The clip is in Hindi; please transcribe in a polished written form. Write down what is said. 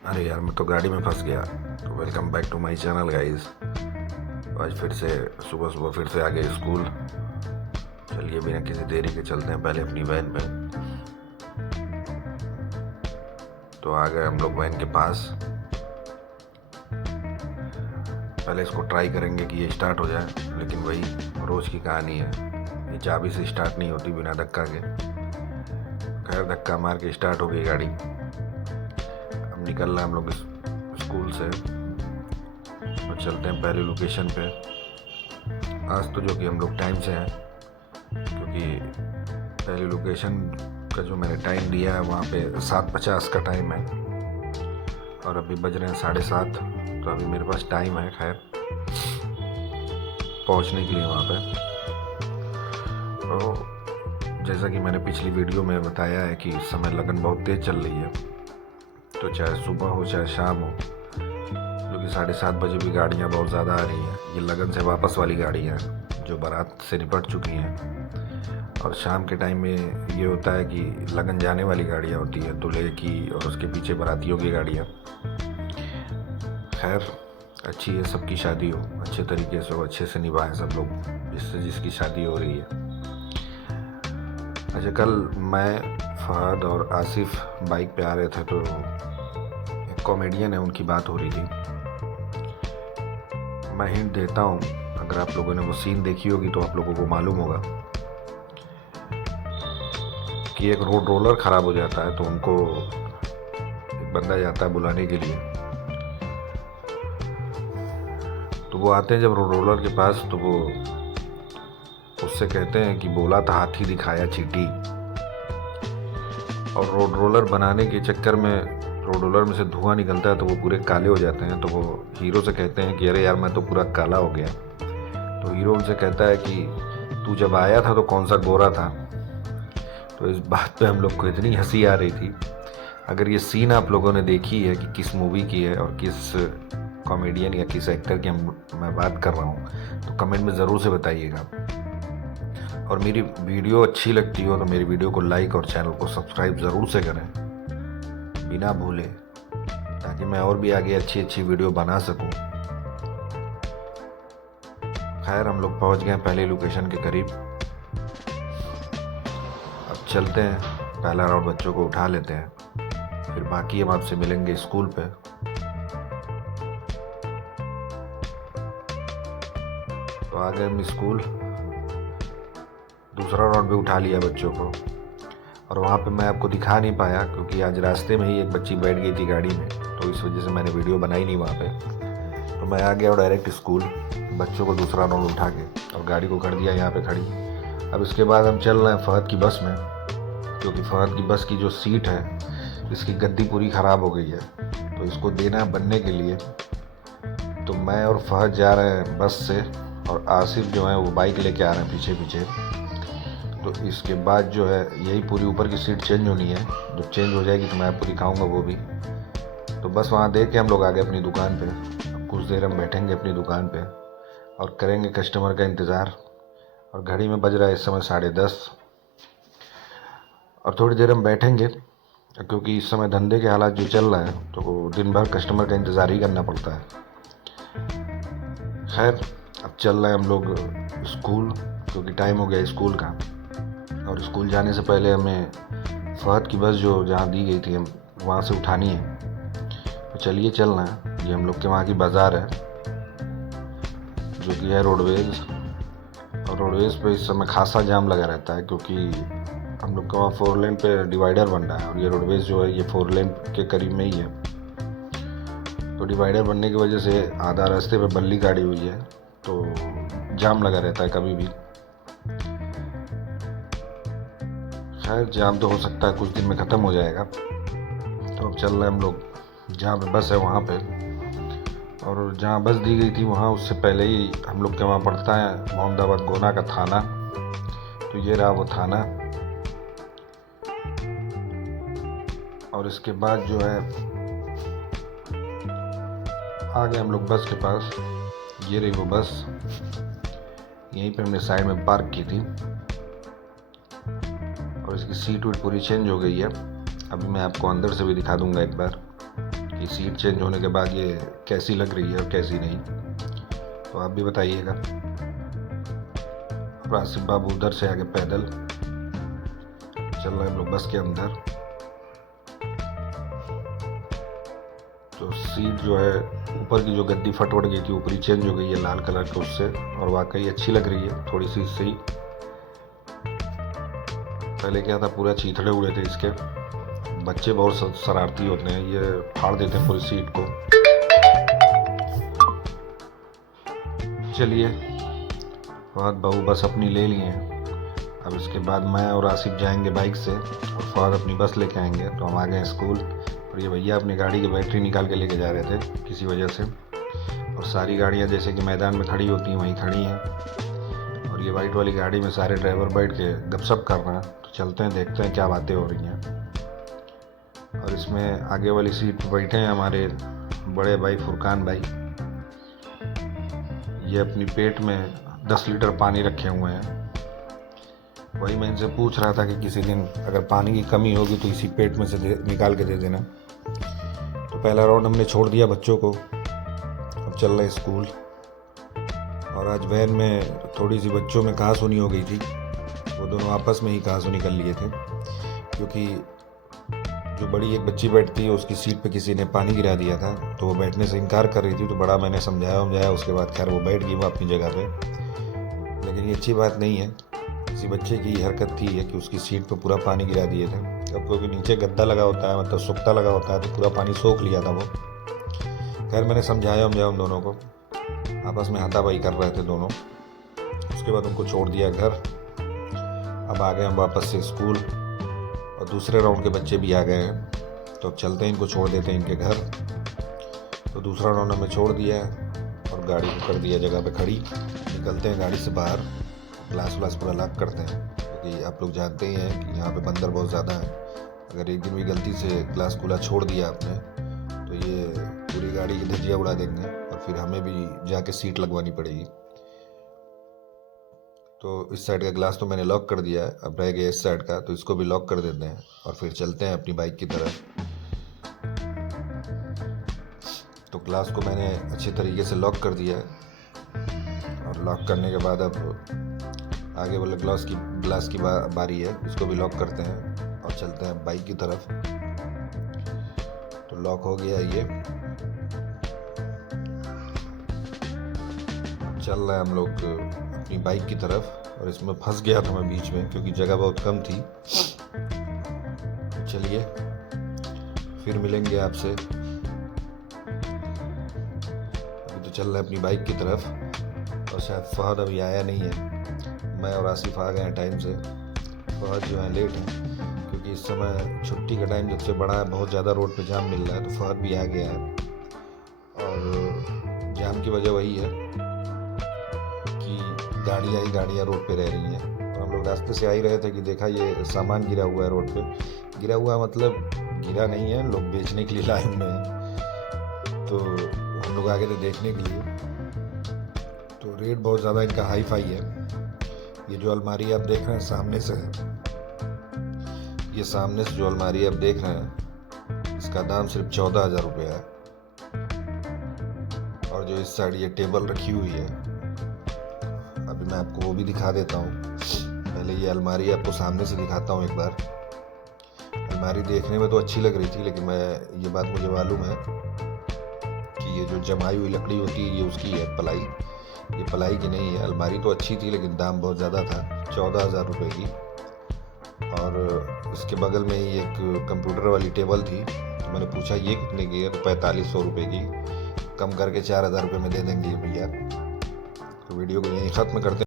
अरे यार, मैं तो गाड़ी में फंस गया। तो welcome back to my channel guys. आज फिर से सुबह सुबह फिर से आ गए स्कूल। चलिए बिना किसी देरी के चलते हैं पहले अपनी वैन पे। तो आ गए हम लोग वैन के पास। पहले इसको ट्राई करेंगे कि ये स्टार्ट हो जाए, लेकिन वही रोज़ की कहानी है, ये चाबी से स्टार्ट नहीं होती बिना धक्का के। खैर धक्का मार के स्टार्ट हो गई गाड़ी। अब निकल रहे हम लोग स्कूल से। तो चलते हैं पहले लोकेशन पे। आज तो जो कि हम लोग टाइम से हैं, क्योंकि पहली लोकेशन का जो मैंने टाइम दिया है वहाँ पे 7:50 का टाइम है और अभी बज रहे हैं 7:30। तो अभी मेरे पास टाइम है खैर पहुँचने के लिए वहाँ पे। तो जैसा कि मैंने पिछली वीडियो में बताया है कि इस समय लगन बहुत तेज़ चल रही है। तो चाहे सुबह हो चाहे शाम हो, जो कि 7:30 बजे भी गाड़ियाँ बहुत ज़्यादा आ रही हैं। ये लगन से वापस वाली गाड़ियाँ हैं जो बारात से निपट चुकी हैं। और शाम के टाइम में ये होता है कि लगन जाने वाली गाड़ियाँ होती हैं, दूल्हे की और उसके पीछे बारातियों की गाड़ियाँ। खैर अच्छी है, सबकी शादी हो अच्छे तरीके से हो, अच्छे से निभाएं सब लोग जिससे जिसकी शादी हो रही है। अच्छा, कल मैं फहद और आसिफ बाइक पे आ रहे थे तो एक कॉमेडियन है, उनकी बात हो रही थी। मैं हिंट देता हूँ, अगर आप लोगों ने वो सीन देखी होगी तो आप लोगों को मालूम होगा कि एक रोड रोलर ख़राब हो जाता है तो उनको एक बंदा जाता है बुलाने के लिए। तो वो आते हैं जब रोड रोलर के पास, तो वो उससे कहते हैं कि बोला था हाथी दिखाया चींटी। और रोड रोलर बनाने के चक्कर में रोड रोलर में से धुआं निकलता है तो वो पूरे काले हो जाते हैं। तो वो हीरो से कहते हैं कि अरे यार मैं तो पूरा काला हो गया। तो हीरो उनसे कहता है कि तू जब आया था तो कौन सा गोरा था। तो इस बात पे हम लोग को इतनी हंसी आ रही थी। अगर ये सीन आप लोगों ने देखी है कि किस मूवी की है और किस कॉमेडियन या किस एक्टर की मैं बात कर रहा हूँ, तो कमेंट में ज़रूर से बताइएगा। और मेरी वीडियो अच्छी लगती हो तो मेरी वीडियो को लाइक और चैनल को सब्सक्राइब ज़रूर से करें बिना भूले, ताकि मैं और भी आगे अच्छी अच्छी वीडियो बना सकूं। खैर हम लोग पहुंच गए पहले लोकेशन के करीब। अब चलते हैं, पहला राउंड बच्चों को उठा लेते हैं, फिर बाकी हम आपसे मिलेंगे स्कूल पे। तो आ गए हम स्कूल। दूसरा राउंड भी उठा लिया बच्चों को, और वहाँ पे मैं आपको दिखा नहीं पाया क्योंकि आज रास्ते में ही एक बच्ची बैठ गई थी गाड़ी में, तो इस वजह से मैंने वीडियो बनाई नहीं वहाँ पे। तो मैं आ गया और डायरेक्ट स्कूल बच्चों को दूसरा राउंड उठा के और गाड़ी को कर दिया यहाँ पे खड़ी। अब इसके बाद हम चल रहे हैं फहद की बस में, क्योंकि फहद की बस की जो सीट है इसकी गद्दी पूरी ख़राब हो गई है, तो इसको देना बनने के लिए तो मैं और फहद जा रहे हैं बस से, और आसिफ जो है वो बाइक लेके आ रहे हैं पीछे पीछे। तो इसके बाद जो है यही पूरी ऊपर की सीट चेंज होनी है, जब चेंज हो जाएगी तो मैं आपको दिखाऊंगा वो भी। तो बस वहाँ देख के हम लोग आ गए अपनी दुकान पे। अब कुछ देर हम बैठेंगे अपनी दुकान पे और करेंगे कस्टमर का इंतज़ार। और घड़ी में बज रहा है इस समय 10:30, और थोड़ी देर हम बैठेंगे क्योंकि इस समय धंधे के हालात जो चल रहे हैं तो दिन भर कस्टमर का इंतज़ार ही करना पड़ता है। खैर अब चल रहे हैं हम लोग स्कूल, क्योंकि टाइम हो गया स्कूल का। और स्कूल जाने से पहले हमें फहद की बस जो जहाँ दी गई थी हम वहाँ से उठानी है। तो चलिए चलना है। ये हम लोग के वहाँ की बाज़ार है जो कि है रोडवेज़। और रोडवेज़ पे इस समय खासा जाम लगा रहता है क्योंकि हम लोग के वहाँ 4 लेन पे डिवाइडर बन रहा है, और ये रोडवेज़ जो है ये 4 लेन के करीब में ही है। तो डिवाइडर बनने की वजह से आधा रास्ते पे बल्ली गाड़ी हुई है, तो जाम लगा रहता है कभी भी। खैर जाम तो हो सकता है कुछ दिन में ख़त्म हो जाएगा। तो अब चल रहे हैं हम लोग जहाँ पे बस है वहाँ पे। और जहाँ बस दी गई थी वहाँ उससे पहले ही हम लोग के वहाँ पड़ता है मोहम्मदाबाद गोना का थाना। तो ये रहा वो थाना। और इसके बाद जो है आ गए हम लोग बस के पास। ये रही वो बस, यहीं पे हमने साइड में पार्क की थी, और इसकी सीट वीट पूरी चेंज हो गई है। अभी मैं आपको अंदर से भी दिखा दूंगा एक बार। कि सीट चेंज होने के बाद ये कैसी लग रही है और कैसी नहीं, तो आप भी बताइएगा। और आसिफ बाबू उधर से आगे पैदल चल रहे हैं हम लोग बस के अंदर। तो सीट जो है ऊपर की जो गद्दी फट गई थी, ऊपरी चेंज हो गई है लाल कलर के उससे, और वाकई अच्छी लग रही है थोड़ी सी सही। पहले क्या था, पूरा चीथड़े उड़े थे इसके, बच्चे बहुत शरारती होते हैं, ये फाड़ देते हैं पूरी सीट को। चलिए फहद बहू बस अपनी ले लिए, अब इसके बाद मैं और आसिफ जाएंगे बाइक से और फहद अपनी बस लेके आएंगे। तो हम आ गए स्कूल, और ये भैया अपनी गाड़ी की बैटरी निकाल के लेके जा रहे थे किसी वजह से, और सारी गाड़ियाँ जैसे कि मैदान में खड़ी होती हैं वहीं खड़ी हैं, और ये वाइट वाली गाड़ी में सारे ड्राइवर बैठ के गपशप कर रहे हैं। तो चलते हैं देखते हैं क्या बातें हो रही हैं। और इसमें आगे वाली सीट पर बैठे हैं हमारे बड़े भाई फुरकान भाई, ये अपनी पेट में 10 लीटर पानी रखे हुए हैं। वही मैं इनसे पूछ रहा था कि किसी दिन अगर पानी की कमी होगी तो इसी पेट में से निकाल के दे देना। तो पहला राउंड हमने छोड़ दिया बच्चों को, अब चल रहे स्कूल। और आज वैन में थोड़ी सी बच्चों में कहासुनी हो गई थी, वो दोनों आपस में ही कहासुनी कर लिए थे, क्योंकि जो बड़ी एक बच्ची बैठती है उसकी सीट पे किसी ने पानी गिरा दिया था, तो वो बैठने से इनकार कर रही थी। तो बड़ा मैंने समझाया, उसके बाद खैर वो बैठ गई वो अपनी जगह पे। लेकिन ये अच्छी बात नहीं है, किसी बच्चे की हरकत थी है कि उसकी सीट पे पूरा पानी गिरा दिए थे। अब क्योंकि नीचे गद्दा लगा होता है, मतलब सुख्ता लगा होता है, तो पूरा पानी सोख लिया था वो। खैर मैंने समझाया उन दोनों को, आपस में हाथापाई कर रहे थे दोनों। उसके बाद उनको छोड़ दिया घर। अब आ गए हम वापस से स्कूल, और दूसरे राउंड के बच्चे भी आ गए हैं, तो अब चलते हैं, इनको छोड़ देते हैं इनके घर। तो दूसरा राउंड हमें छोड़ दिया है और गाड़ी को कर दिया जगह पे खड़ी। निकलते हैं गाड़ी से बाहर, ग्लास व्लास पूरा लॉक करते हैं, क्योंकि आप लोग जानते ही हैं कि यहाँ पे बंदर बहुत ज़्यादा है। अगर एक दिन भी गलती से ग्लास खुला छोड़ दिया आपने तो ये पूरी गाड़ी की धज्जियाँ उड़ा देंगे, और फिर हमें भी जाके सीट लगवानी पड़ेगी। तो इस साइड का ग्लास तो मैंने लॉक कर दिया है, अब रह गया इस साइड का, तो इसको भी लॉक कर देते हैं और फिर चलते हैं अपनी बाइक की तरफ। तो ग्लास को मैंने अच्छे तरीके से लॉक कर दिया है, और लॉक करने के बाद अब आगे वाले ग्लास की बारी है, इसको भी लॉक करते हैं और चलते हैं बाइक की तरफ। तो लॉक हो गया ये, चल रहे हैं हम लोग अपनी बाइक की तरफ। और इसमें फंस गया था मैं बीच में, क्योंकि जगह बहुत कम थी। चलिए फिर मिलेंगे आपसे। अभी तो चल रहे हैं अपनी बाइक की तरफ, और शायद फहद अभी आया नहीं है। मैं और आसिफ आ गए हैं टाइम से, फहद जो है लेट है, क्योंकि इस समय छुट्टी का टाइम जब से बढ़ा है, बहुत ज़्यादा रोड पे जाम मिल रहा है, तो फहद भी आ गया है। और जाम की वजह वही है कि गाड़ियाँ रोड पे रह रही हैं, और हम लोग रास्ते से आ ही रहे थे कि देखा ये सामान गिरा हुआ है रोड पे। गिरा हुआ मतलब गिरा नहीं है, लोग बेचने के लिए लाए हुए हैं, तो हम लोग आगे थे देखने के लिए। तो रेट बहुत ज़्यादा इनका हाई फाई है। ये जो अलमारी आप देख रहे हैं सामने से, ये सामने से जो अलमारी आप देख रहे हैं, इसका दाम सिर्फ 14,000 रुपये है। और जो इस साइड ये टेबल रखी हुई है, अभी मैं आपको वो भी दिखा देता हूँ। पहले ये अलमारी आपको सामने से दिखाता हूँ एक बार। अलमारी देखने में तो अच्छी लग रही थी, लेकिन ये बात मुझे मालूम है कि ये जो जमाई हुई लकड़ी होती है ये उसकी है, पलाई। ये पलाई की नहीं है। अलमारी तो अच्छी थी, लेकिन दाम बहुत ज़्यादा था, 14,000 रुपये की। और इसके बगल में ही एक कंप्यूटर वाली टेबल थी, तो मैंने पूछा ये कितने की है, तो 4500 रुपये की। कम करके 4,000 रुपये में दे देंगे भैया। तो वीडियो को यहीं ख़त्म करते हैं।